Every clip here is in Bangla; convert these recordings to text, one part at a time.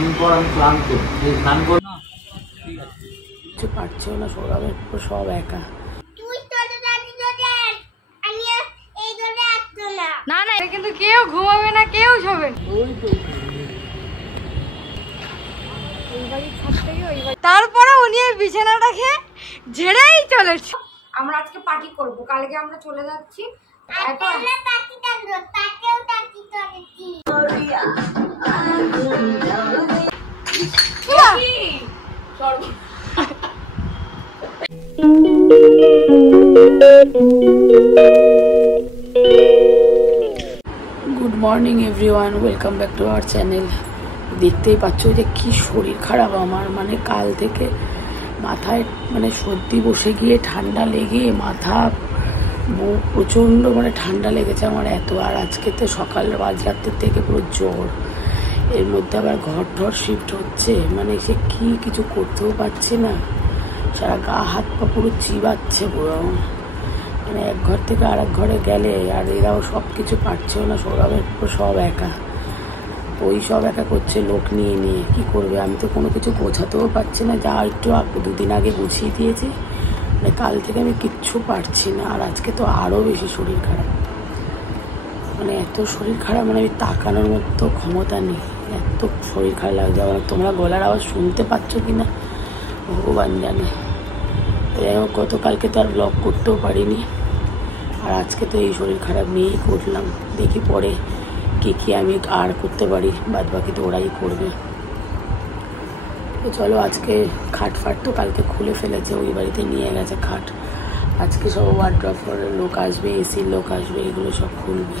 কদিন পর আমি ক্লান্ত, স্নান করব না। ঠিক আছে, কিছু পারছেও না, সৌরভের সব একা। না না, কিন্তু কেউ ঘুমাবে না, কেউ শোবে না। তারপরে উনি এই বিছানাটাকে ঝেড়েই চলেছে। আমরা আজকে পার্টি করব, কালকে আমরা চলে যাচ্ছি। Good morning everyone, welcome back to our channel. দেখতেই পাচ্ছ যে কি শরীর খারাপ আমার, মানে কাল থেকে মাথায় মানে সর্দি বসে গিয়ে ঠান্ডা লেগে মাথা মুখ প্রচণ্ড মানে ঠান্ডা লেগেছে আমার এত। আর আজকে তো সকাল রাতের থেকে পুরো জ্বর, এর মধ্যে আবার ঘর ঠর শিফট হচ্ছে, মানে সে কি কিছু করতেও পারছে না, সারা গা হাত পা পুরো চিবাচ্ছে পুরো, মানে এক ঘর থেকে আর এক ঘরে গেলে আর এরাও সব কিছু পারছেও না, সৌরভের সব একা, ওই সব একা করছে লোক নিয়ে নিয়ে। কি করবে, আমি তো কোনো কিছু গোছাতেও পারছি না, যা একটু দুদিন আগে গুছিয়ে দিয়েছি, মানে কাল থেকে আমি কিচ্ছু পারছি না। আর আজকে তো আরও বেশি শরীর খারাপ, মানে এত শরীর খারাপ, মানে আমি তাকানোর মতো ক্ষমতা নেই, এত শরীর খারাপ লাগছে। আবার তোমরা গলার আওয়াজ শুনতে পাচ্ছ কি না ভগবান জানে। যাই হোক, গতকালকে তো আর ব্লগ করতেও পারিনি, আর আজকে তো এই শরীর খারাপ নিয়েই করলাম। দেখি পরে কি আমি আর করতে পারি, বাদ বাকি তো ওরাই করবে। তো চলো, আজকে খাট ফাট তো কালকে খুলে ফেলেছে, ওই বাড়িতে নিয়ে গেছে খাট। আজকে সব ওয়ার্ড্রপের লোক আসবে, এসির লোক আসবে, এগুলো সব খুলবে।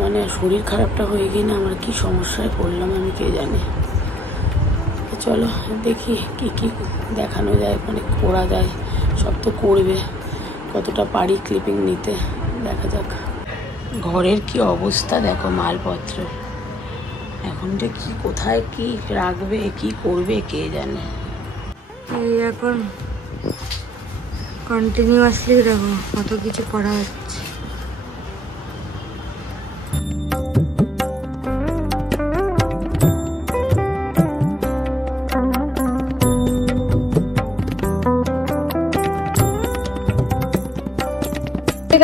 মানে শরীর খারাপটা হয়ে গিয়ে না আমার কি সমস্যায় পড়লাম আমি কে জানে। চলো দেখি কি দেখানো যায়, মানে করা যায়, সব তো করবে, কতটা পারি ক্লিপিং নিতে, দেখা যাক। ঘরের কি অবস্থা দেখো, মালপত্র এখন যে কি কোথায় কি রাখবে কি করবে কে জানে। এই এখন কন্টিনিউয়াসলি দেখো কত কিছু করা হচ্ছে।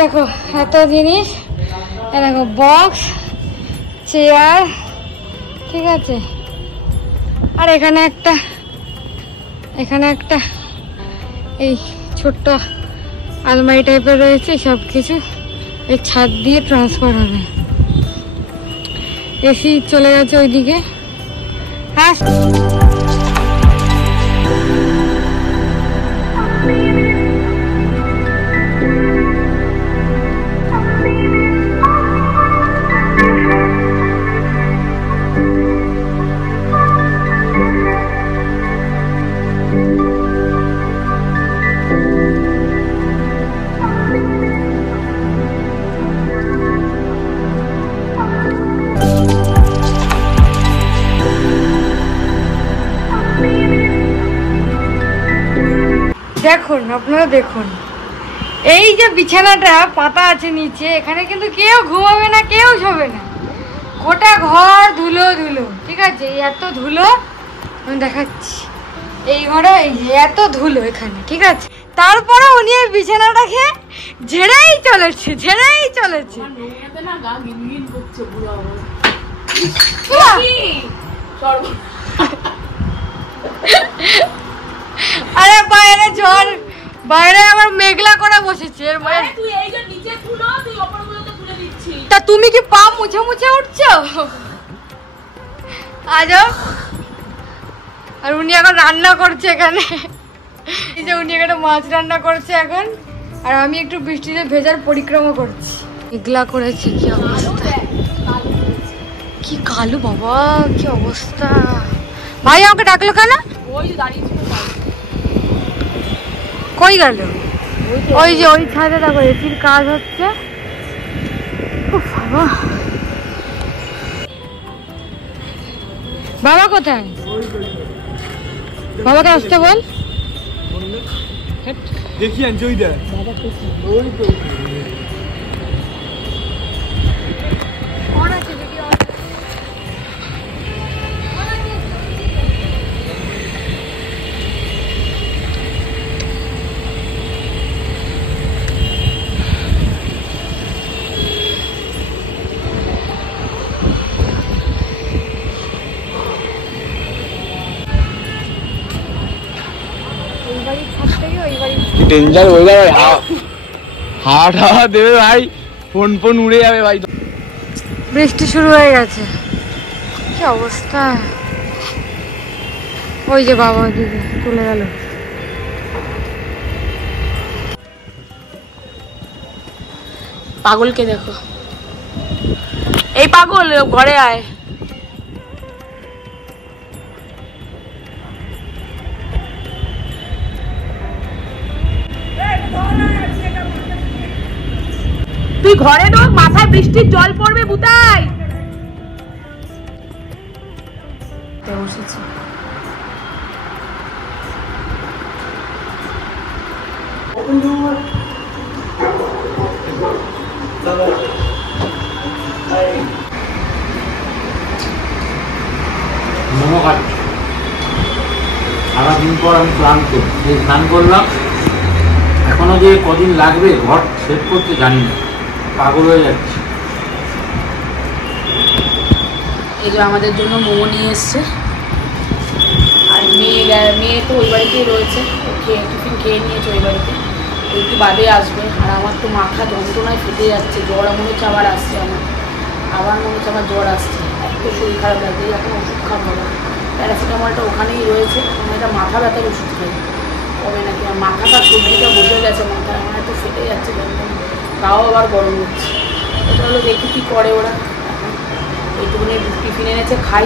দেখো এত জিনিস, দেখো বক্স, চেয়ার, ঠিক আছে। আর এখানে একটা এই ছোট্ট আলমারি টাইপের রয়েছে, সব কিছু এই ছাদ দিয়ে ট্রান্সফার হবে। এসি চলে গেছে ওইদিকে। হ্যাঁ, দেখুন আপনারা দেখুন, এই যে বিছানাটা পাতা আছে নিচে, এখানে কিন্তু কেউ ঘুমাবে না, কেউ শোবে না, গোটা ঘর ধুলো ধুলো, ঠিক আছে। এই এত ধুলো আমি দেখাচ্ছি, এই ঘরে এই যে এত ধুলো এখানে, ঠিক আছে। তারপরে উনি এই বিছানাটাকে ঝেড়েই চলেছে। আরে বাইরে ঝড়, বাইরে আমার মেঘলা করে বসেছে, তা তুমি কি পা মুছে মুছে উঠছো আজ? আর উনি এখন রান্না করছে এখানে, এই যে উনি এখানে মাছ রান্না করছে এখন, আর আমি একটু বৃষ্টিতে ভেজার পরিক্রমা করছি। মেঘলা করেছে, কি অবস্থা, কি কালো বাবা, কি অবস্থা। ভাই আমাকে ডাকলো কেন? কই গেল? ওই যে ওই ছাদে দেখো এসির কাজ হচ্ছে। বাবা কোথায়? বাবাকে আসতে বল। দেখি এনজয় দে বাবা কোথায়? ওই তো डेंजर होगा भाई। हावा हावा देवे भाई, फोन फोन उड़े जावे भाई। বৃষ্টি শুরু হয়ে গেছে, কি অবস্থা। ওই যে বাবা ওদিকে চলে গেল। পাগলকে দেখো, এই পাগল ঘরে আয়। তুই ঘরে ঢোক, মাথায় বৃষ্টির জল পড়বে বুতাই। বসেছি মোমো খাচ্ছি, সারাদিন পর আমি ক্লান্ত, স্নান করলাম। এখনো যে কদিন লাগবে ঘর সেট করতে জানি না, পাগল হয়ে যাচ্ছে। এই যে আমাদের জন্য মোমো নিয়ে এসছে, আর মেয়ে তো ওই বাড়িতেই রয়েছে, টিফিন খেয়ে নিয়েছে ওই বাড়িতে, একটু বাদে আসবে। আর আমার তো মাথা যন্ত্রণায় ফেটে যাচ্ছে, জ্বর মনে হচ্ছে আবার আসছে, আবার মনে হচ্ছে আমার জ্বর আসছে, এত শরীর খারাপ লাগছে। এখন ওষুধ খাবো না, প্যারাসিটামলটা ওখানেই রয়েছে, আমি একটা মাথা ব্যথার ওষুধ খাই, কবে নাকি আমার মাথাটা সবজিটা বসে গেছে, মাথা আমার এত ফেটে যাচ্ছে যন্ত্রণা, তাও আবার গরম হচ্ছে। এটা হলো দেখি কী করে ওরা। এইটুকুনি টিফিন এনেছে খাই,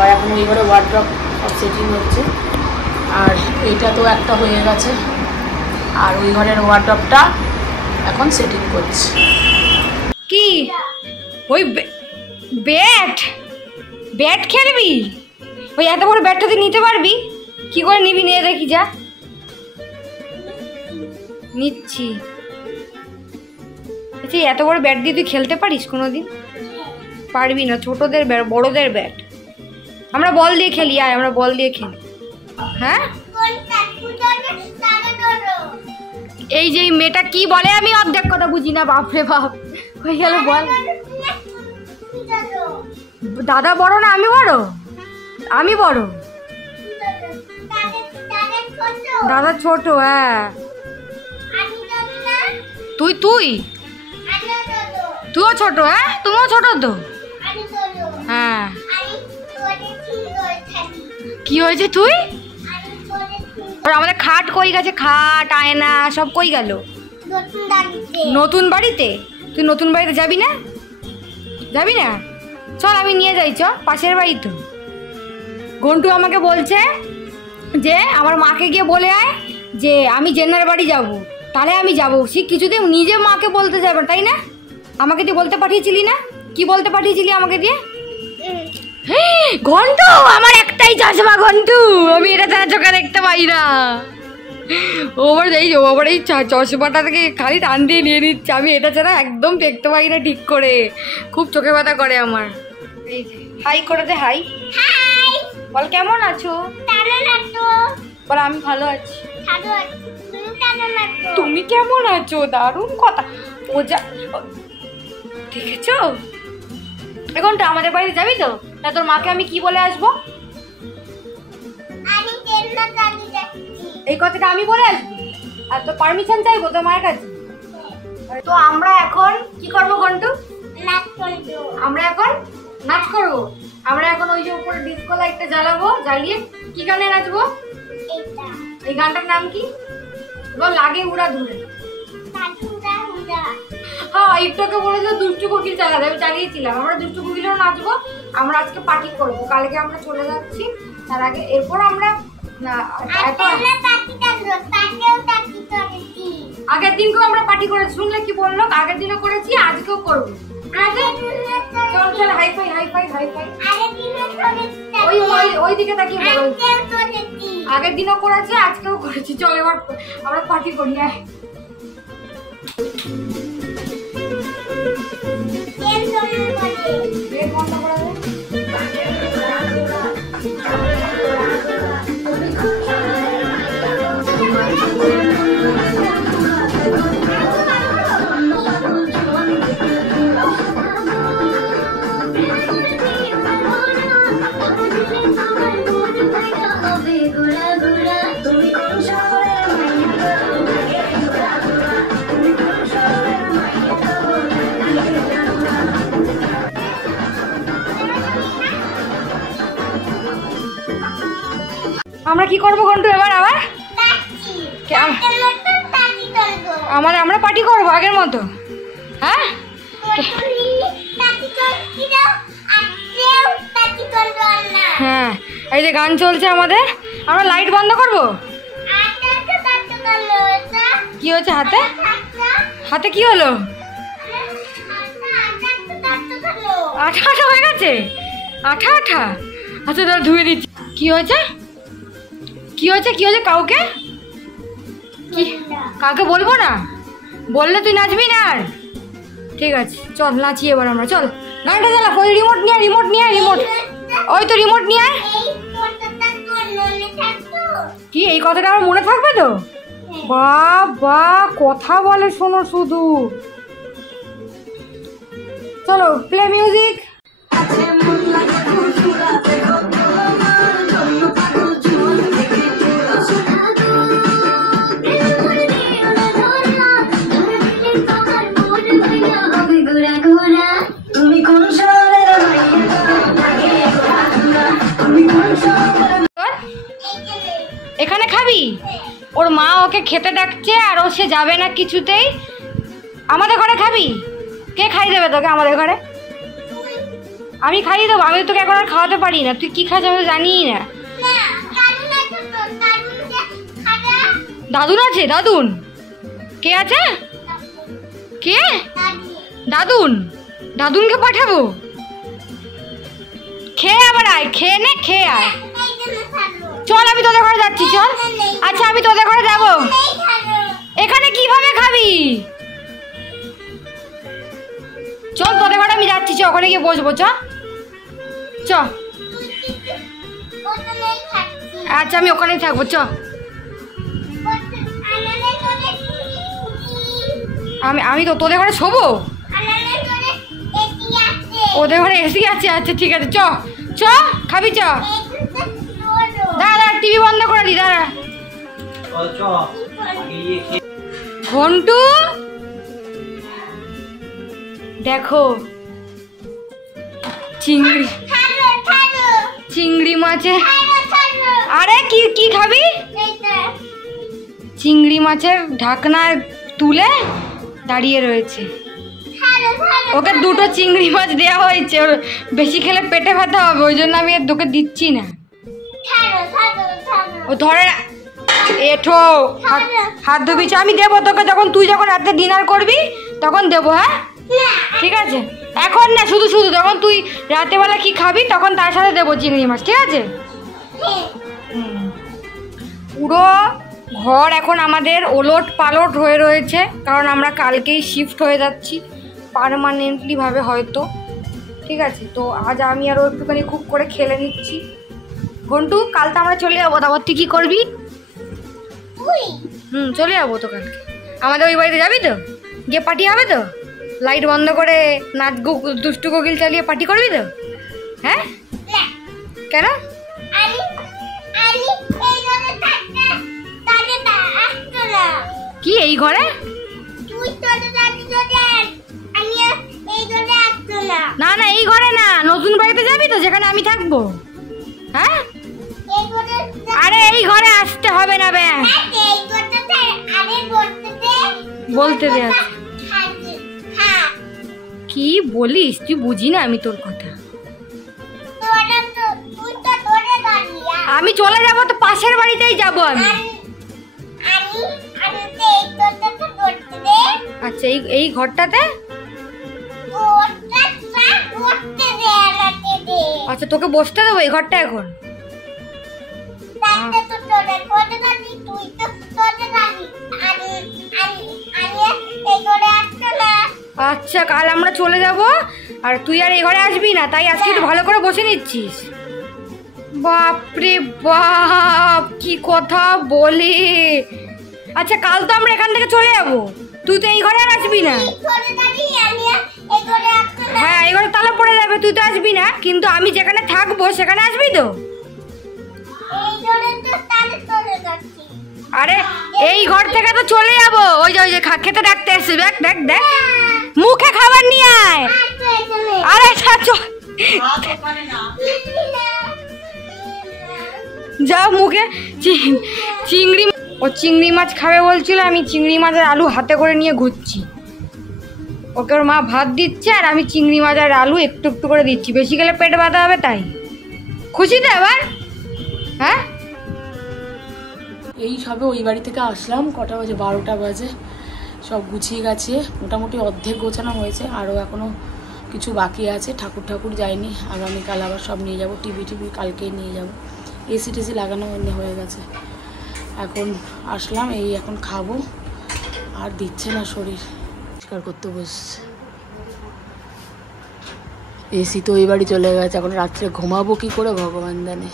আর এখন ওই ঘরে ওয়ার্ড্রপ সব সেটিং হচ্ছে। আর এইটা তো একটা হয়ে গেছে, আর ওই ঘরের ওয়ার্ড্রপটা এখন সেটিং করছে। কি ওই ব্যাট ব্যাট খেলবি? ওই এত বড় ব্যাটটা তুই নিতে পারবি? কি করে নিবি, নিয়ে দেখি যা। নিচ্ছি। আচ্ছা, এত বড় ব্যাট দিয়ে তুই খেলতে পারিস কোনোদিন? পারবি না, ছোটদের ব্যাট, বড়দের ব্যাট। আমরা বল দিয়ে খেলি, আয় আমরা বল দিয়ে খেলি। হ্যাঁ, এই যে মেয়েটা কি বলে আমি অর্ধেক কথা বুঝি না, বাপরে বাপ। হয়ে গেল বল। দাদা বড় না আমি বড়? আমি বড়, দাদা ছোট। হ্যাঁ, তুই তুইও ছোট? হ্যাঁ, তুমিও ছোট তো। হ্যাঁ, কি হয়েছে তুই? আমাদের খাট কই গেছে? খাট, আয়না সব কই গেল? নতুন বাড়িতে। তুই নতুন বাড়িতে যাবি না? যাবি না? চল আমি নিয়ে যাই, চ, পাশের বাড়ি তো। ঘন্টু আমাকে বলছে যে আমার মাকে গিয়ে বলে আয় যে আমি জেনার বাড়ি যাব, তাহলে আমি যাবো। সে কিছুদিন নিজে মাকে বলতে যাবে, তাই না? আমাকে দিয়ে বলতে পাঠিয়েছিলি না? কি বলতে পাঠিয়েছিলি আমাকে দিয়ে? ঘন্টু, আমার একটাই চশমা ঘন্টু, আমি এটা ছাড়া চোখে দেখতে পাই না। ওবার এই চশমাটা থেকে খালি টান দিয়ে নিয়ে নিচ্ছে, আমি এটা ছাড়া একদম দেখতে পাই না ঠিক করে, খুব চোখে ব্যথা করে আমার। এই যে হাই করে দে, হাই। বল কেমন আছো? বল আমি ভালো আছি। তুমি কেমন আছো? দারুণ কথা। ওজা দেখেছ? এখন তো আমাদের বাড়িতে যাবি তো? না তোর মাকে আমি কি বলে আসবো? এই কথাটা আমি বলে আসবো, আর তো পারমিশন চাইবো তোর মায়ের কাছে। তো আমরা এখন কি করবো ঘন্টু? আমরা এখন নাচ করবো। আমরা এখন ওই যে উপরে ডিস্কো লাইটটা জ্বালাবো, জ্বালিয়ে কি গানে নাচবো? এই গানটার নাম কি? লাগে উড়া ধরে। হ্যাঁ, একটুকে বলেছিল দুষ্টু কোকিল চালাতে, আমি চালিয়েছিলাম। আমরা দুষ্টু কোকিলেও নাচবো। আমরা আজকে পার্টি করবো, কালকে আমরা চলে যাচ্ছি। তার আগে এরপর আমরা আগের দিনকেও আমরা পার্টি করেছি, শুনলে কি বললো? আগের দিনও করেছি, আজকেও করবো। চল চল, hi fi hi fi hi fi. ওই দিকে তাকিয়ে বলো, আগের দিনও করেছি আজকেও করেছি। চল এবার আমরা পার্টি করি। তুমি কোন শহরে আমরা কি করবো ঘন্টু এবার আবার? আমরা পার্টি করবো আগের মতো। হ্যাঁ হ্যাঁ, এই যে গান চলছে আমাদের। আমরা লাইট বন্ধ করবো। কি হচ্ছে হাতে? হাতে কি হলো? আঠা আঠা হয়ে গেছে, আঠা আঠা। আচ্ছা তাহলে ধুয়ে দিচ্ছি। কি হয়েছে? কি হয়েছে? কি হয়েছে? কাউকে কি কাউকে বলবো না? বললে তুই নাচবি না আর। ঠিক আছে চল নাচি এবার আমরা। চল গানটা চালা। ওই রিমোট নিয়ে, রিমোট নিয়ে, রিমোট ওই তো রিমোট নিয়ে। কি এই কথাটা আমার মনে থাকবে তো? বাবা কথা বলে শোনো শুধু। চলো প্লে মিউজিক। এখানে খাবি? ওর মা ওকে খেতে ডাকছে আর ও সে যাবে না কিছুতেই। আমাদের ঘরে খাবি? কে খাই দেবে তোকে আমাদের ঘরে? আমি খাইয়ে দেবো। আমি তোকে এখন আর খাওয়াতে পারি না। তুই কি খাস আমি জানি না। দাদুন আছে? দাদুন কে আছে? কে? দাদুন? দাদুনকে পাঠাবো? খেয়ে আবার আয়, খেয়ে নে, খেয়ে আয়। চল আমি তোদের ঘরে যাচ্ছি। চল। আচ্ছা আমি তোদের ঘরে যাবো। এখানে কিভাবে খাবি? চল তোদের ঘরে আমি যাচ্ছি। চ ওখানে গিয়ে বসবো। চ চ। আচ্ছা আমি ওখানেই থাকবো। চ। আমি তো তোদের ঘরে শোবো। ওদের ঘরে এসি আছে। আচ্ছা ঠিক আছে চ চ। খাবি? চ। দাঁড়া টিভি বন্ধ করে দি। দাঁড়া ঘন্টু দেখো চিংড়ি মাছের। আরে কি কি খাবি? চিংড়ি মাছের ঢাকনা তুলে দাঁড়িয়ে রয়েছে। ওকে দুটো চিংড়ি মাছ দেওয়া হয়েছে। ওর বেশি খেলে পেটে ব্যথা হবে, ওই জন্য আমি তোকে দিচ্ছি না। ও ধরে এঠো হাত ধুবি। আমি দেবো তোকে যখন তুই যখন রাতে ডিনার করবি তখন দেবো। হ্যাঁ ঠিক আছে এখন না, শুধু শুধু যখন তুই রাতেবেলা কি খাবি তখন তার সাথে দেবো চিংড়ি মাছ। ঠিক আছে? পুরো ঘর এখন আমাদের ওলট পালট হয়ে রয়েছে, কারণ আমরা কালকেই শিফট হয়ে যাচ্ছি পার্মানেন্টলিভাবে হয়তো। ঠিক আছে তো আজ আমি আরও একটুখানি খুব করে খেলে নিচ্ছি। ঘন্টু কাল তো আমরা চলে যাবো। তারপর তুই কী করবি? চলে যাবো তো কালকে। আমাদের ওই বাড়িতে যাবি তো? গিয়ে পার্টি হবে তো? লাইট বন্ধ করে নাচ দুষ্টু কোকিল চালিয়ে পার্টি করবি তো? হ্যাঁ কেন? কি এই ঘরে? না না এই ঘরে না, নতুন বাড়িতে যাবি তো যেখানে আমি থাকবো। হ্যাঁ আরে এই ঘরে আসতে হবে না। বে বলতে দে। কি বলিস তুই? বুঝি না আমি তোর কথা। আমি চলে যাবো তো পাশের বাড়িতেই যাবো আমি। আচ্ছা এই ঘরটাতে? আচ্ছা তোকে বসতে দেবো এই ঘরটা এখন? আচ্ছা কাল আমরা চলে যাব আর তুই আর এই ঘরে আসবি না, তাই আজকে একটু ভালো করে বসে নিচ্ছিস। বাপরে বাপ কি কথা বলে। আচ্ছা কাল তো আমরা এখান থেকে চলে যাব, তুই তো এই ঘরে আর আসবি না। হ্যাঁ এই ঘরে তালা পড়ে যাবে, তুই তো আসবি না, কিন্তু আমি যেখানে থাকবো সেখানে আসবি তো? আরে এই ঘর থেকে তো চলে যাবো। ওই যে খেতে ডাকতে এসে দেখ দেখ দেখ মুখে খাবার নিয়ে আয়। আরে যাও মুখে চিংড়ি, ও চিংড়ি মাছ খাবে বলছিল, আমি চিংড়ি মাছের আলু হাতে করে নিয়ে ঘুরছি। ওকে ওর মা ভাত দিচ্ছে আর আমি চিংড়ি মাছ আর আলু একটু একটু করে দিচ্ছি, বেশি গেলে পেট ব্যথা হবে তাই। খুশি তো এবার? হ্যাঁ, এই সবে ওই বাড়ি থেকে আসলাম, কটা বাজে 12টা বাজে। সব গুছিয়ে গাছিয়ে মোটামুটি অর্ধেক গোছানো হয়েছে, আরও এখনও কিছু বাকি আছে। ঠাকুর যায়নি, আগামীকাল আবার সব নিয়ে যাব। টিভি কালকেই নিয়ে যাব। এসি টেসি লাগানো হয়ে গেছে। এখন আসলাম, এই এখন খাবো, আর দিচ্ছে না শরীর, পরিষ্কার করতে বসছে। এসি তো ওই বাড়ি চলে গেছে, এখন রাত্রে ঘুমাবো কি করে ভগবান জানে।